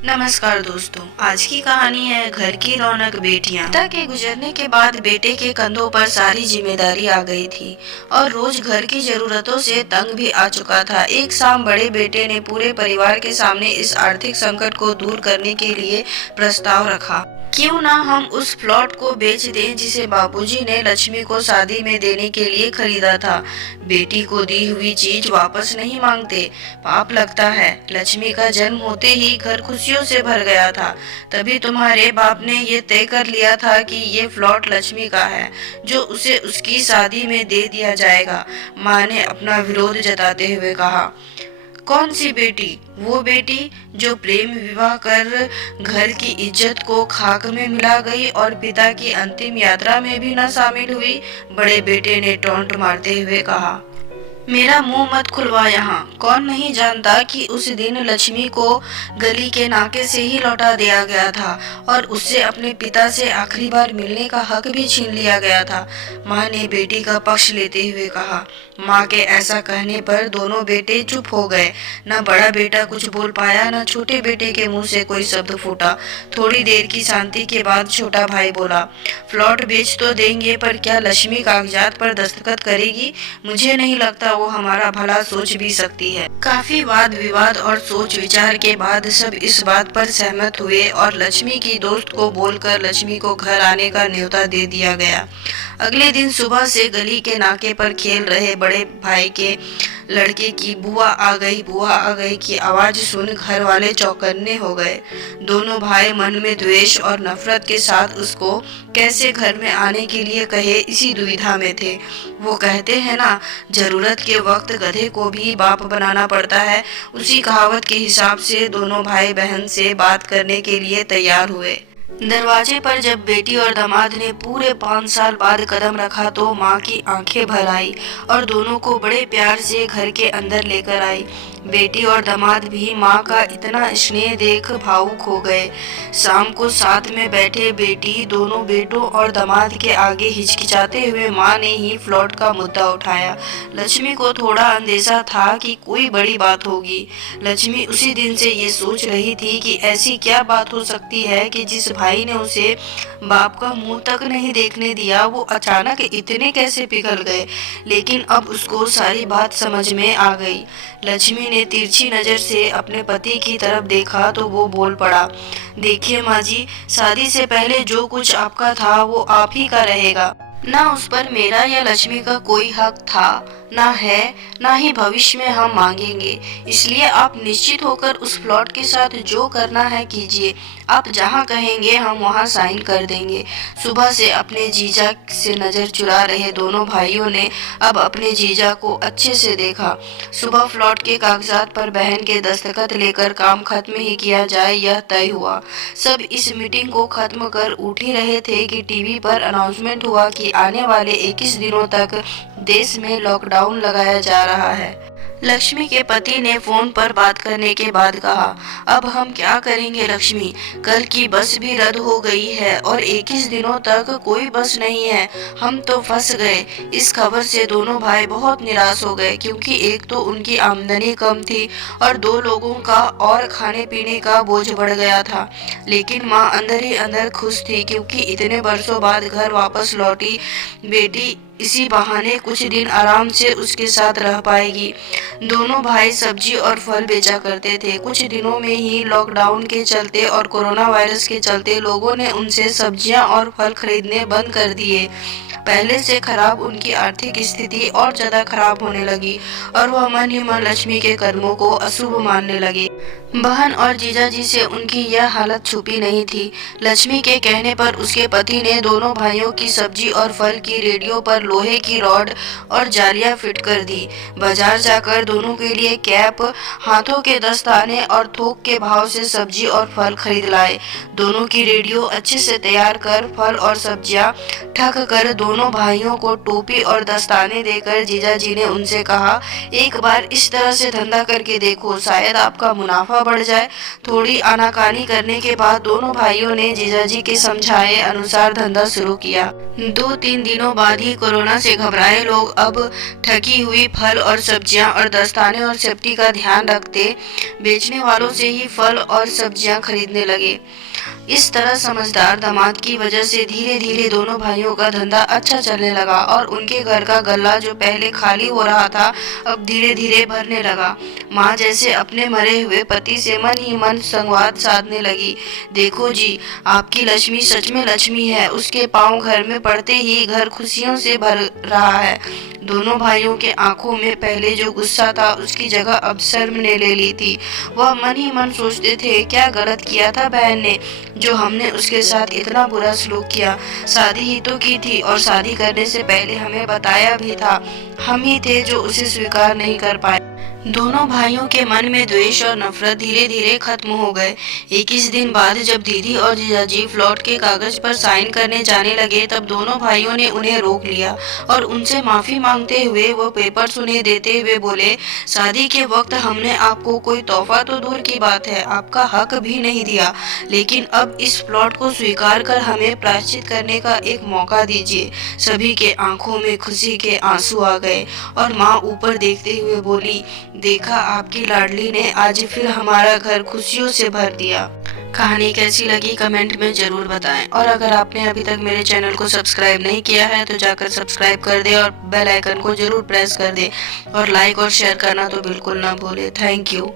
नमस्कार दोस्तों, आज की कहानी है घर की रौनक बेटियां। पिता के गुजरने के बाद बेटे के कंधों पर सारी जिम्मेदारी आ गई थी और रोज घर की जरूरतों से तंग भी आ चुका था। एक शाम बड़े बेटे ने पूरे परिवार के सामने इस आर्थिक संकट को दूर करने के लिए प्रस्ताव रखा। क्यों ना हम उस प्लॉट को बेच दें जिसे बाबूजी ने लक्ष्मी को शादी में देने के लिए खरीदा था। बेटी को दी हुई चीज वापस नहीं मांगते, पाप लगता है। लक्ष्मी का जन्म होते ही घर खुशियों से भर गया था। तभी तुम्हारे बाप ने ये तय कर लिया था कि ये प्लॉट लक्ष्मी का है, जो उसे उसकी शादी में दे दिया जाएगा। माँ ने अपना विरोध जताते हुए कहा, कौन सी बेटी? वो बेटी जो प्रेम विवाह कर घर की इज्जत को खाक में मिला गई और पिता की अंतिम यात्रा में भी न शामिल हुई। बड़े बेटे ने टोंट मारते हुए कहा, मेरा मुंह मत खुलवा यहाँ। कौन नहीं जानता कि उस दिन लक्ष्मी को गली के नाके से ही लौटा दिया गया था और उससे अपने पिता से आखिरी बार मिलने का हक भी छीन लिया गया था। माँ ने बेटी का पक्ष लेते हुए कहा। माँ के ऐसा कहने पर दोनों बेटे चुप हो गए। न बड़ा बेटा कुछ बोल पाया, न छोटे बेटे के मुंह से कोई शब्द फूटा। थोड़ी देर की शांति के बाद छोटा भाई बोला, प्लॉट बेच तो देंगे, पर क्या लक्ष्मी कागजात पर दस्तखत करेगी? मुझे नहीं लगता वो हमारा भला सोच भी सकती है। काफी वाद विवाद और सोच विचार के बाद सब इस बात पर सहमत हुए और लक्ष्मी की दोस्त को बोलकर लक्ष्मी को घर आने का न्योता दे दिया गया। अगले दिन सुबह से गली के नाके पर खेल रहे बड़े भाई के लड़के की बुआ आ गई की आवाज सुन घर वाले चौकन्ने हो गए। दोनों भाई मन में द्वेष और नफरत के साथ उसको कैसे घर में आने के लिए कहे, इसी दुविधा में थे। वो कहते हैं ना, जरूरत के वक्त गधे को भी बाप बनाना पड़ता है। उसी कहावत के हिसाब से दोनों भाई बहन से बात करने के लिए तैयार हुए। दरवाजे पर जब बेटी और दामाद ने पूरे 5 साल बाद कदम रखा तो माँ की आंखें भर आई और दोनों को बड़े प्यार से घर के अंदर लेकर आई। बेटी और दामाद भी माँ का इतना स्नेह देख भावुक हो गए। शाम को साथ में बैठे बेटी दोनों बेटों और दामाद के आगे हिचकिचाते हुए माँ ने ही प्लॉट का मुद्दा उठाया। लक्ष्मी को थोड़ा अंदेशा था कि कोई बड़ी बात होगी। लक्ष्मी उसी दिन से ये सोच रही थी कि ऐसी क्या बात हो सकती है कि जिस भाई ने उसे बाप का मुंह तक नहीं देखने दिया, वो अचानक इतने कैसे पिघल गए। लेकिन अब उसको सारी बात समझ में आ गई। लक्ष्मी ने तिरछी नजर से अपने पति की तरफ देखा तो वो बोल पड़ा, देखिए माँ जी, शादी से पहले जो कुछ आपका था वो आप ही का रहेगा। ना उस पर मेरा या लक्ष्मी का कोई हक था, ना है, ना ही भविष्य में हम मांगेंगे। इसलिए आप निश्चित होकर उस प्लॉट के साथ जो करना है कीजिए। आप जहाँ कहेंगे हम वहाँ साइन कर देंगे। सुबह से अपने जीजा से नजर चुरा रहे दोनों भाइयों ने अब अपने जीजा को अच्छे से देखा। सुबह प्लॉट के कागजात पर बहन के दस्तखत लेकर काम खत्म ही किया जाए, यह तय हुआ। सब इस मीटिंग को खत्म कर उठ ही रहे थे कि टीवी पर अनाउंसमेंट हुआ कि आने वाले 21 दिनों तक देश में लॉकडाउन लगाया जा रहा है। लक्ष्मी के पति ने फोन पर बात करने के बाद कहा, अब हम क्या करेंगे लक्ष्मी? कल की बस भी रद्द हो गई है और 21 दिनों तक कोई बस नहीं है। हम तो फंस गए। इस खबर से दोनों भाई बहुत निराश हो गए, क्योंकि एक तो उनकी आमदनी कम थी और 2 लोगों का और खाने पीने का बोझ बढ़ गया था। लेकिन माँ अंदर ही अंदर खुश थी, क्योंकि इतने वर्षों बाद घर वापस लौटी बेटी इसी बहाने कुछ दिन आराम से उसके साथ रह पाएगी। दोनों भाई सब्जी और फल बेचा करते थे। कुछ दिनों में ही लॉकडाउन के चलते और कोरोना वायरस के चलते लोगों ने उनसे सब्जियां और फल खरीदने बंद कर दिए। पहले से खराब उनकी आर्थिक स्थिति और ज्यादा खराब होने लगी और वह मन ही मन लक्ष्मी के कदमों को अशुभ मानने लगे। बहन और जीजाजी से उनकी यह हालत छुपी नहीं थी। लक्ष्मी के कहने पर उसके पति ने दोनों भाइयों की सब्जी और फल की रेडियो पर लोहे की रॉड और जालियां फिट कर दी। बाजार जाकर दोनों के लिए कैप, हाथों के दस्ताने और थोक के भाव से सब्जी और फल खरीद लाए। दोनों की रेडियो अच्छे से तैयार कर फल और सब्जियां ठक कर दोनों भाइयों को टोपी और दस्ताने देकर जीजाजी ने उनसे कहा, एक बार इस तरह से धंधा करके देखो, शायद आपका मुनाफा बढ़ जाए। थोड़ी आनाकानी करने के बाद दोनों भाइयों ने जीजाजी के समझाए अनुसार धंधा शुरू किया। 2-3 दिनों बाद ही कोरोना कोरोना से घबराए लोग अब ठगी हुई फल और सब्जियां और दस्ताने और सेफ्टी का ध्यान रखते बेचने वालों से ही फल और सब्जियां खरीदने लगे। इस तरह समझदार दामाद की वजह से धीरे धीरे दोनों भाइयों का धंधा अच्छा चलने लगा और उनके घर का गल्ला जो पहले खाली हो रहा था अब धीरे धीरे भरने लगा। माँ जैसे अपने मरे हुए पति से मन ही मन संवाद साधने लगी। देखो जी, आपकी लक्ष्मी सच में लक्ष्मी है, उसके पाँव घर में पड़ते ही घर खुशियों से भर रहा है। दोनों भाइयों के आंखों में पहले जो गुस्सा था उसकी जगह अब शर्म ने ले ली थी। वह मन ही मन सोचते थे, क्या गलत किया था बहन ने जो हमने उसके साथ इतना बुरा सलूक किया। शादी ही तो की थी और शादी करने से पहले हमें बताया भी था। हम ही थे जो उसे स्वीकार नहीं कर पाए। दोनों भाइयों के मन में द्वेष और नफरत धीरे धीरे खत्म हो गए। 21 दिन बाद जब दीदी और जीजाजी फ्लॉट के कागज पर साइन करने जाने लगे तब दोनों भाइयों ने उन्हें रोक लिया और उनसे माफी मांगते हुए वो पेपर्स उन्हें देते हुए बोले, शादी के वक्त हमने आपको कोई तोहफा तो दूर की बात है, आपका हक भी नहीं दिया, लेकिन अब इस प्लॉट को स्वीकार कर हमें प्रायश्चित करने का एक मौका दीजिए। सभी के आंखों में खुशी के आंसू आ गए और माँ ऊपर देखते हुए बोली, देखा, आपकी लाडली ने आज फिर हमारा घर खुशियों से भर दिया। कहानी कैसी लगी कमेंट में जरूर बताएं और अगर आपने अभी तक मेरे चैनल को सब्सक्राइब नहीं किया है तो जाकर सब्सक्राइब कर दे और बेल आइकन को जरूर प्रेस कर दे और लाइक और शेयर करना तो बिल्कुल ना भूले। Thank you.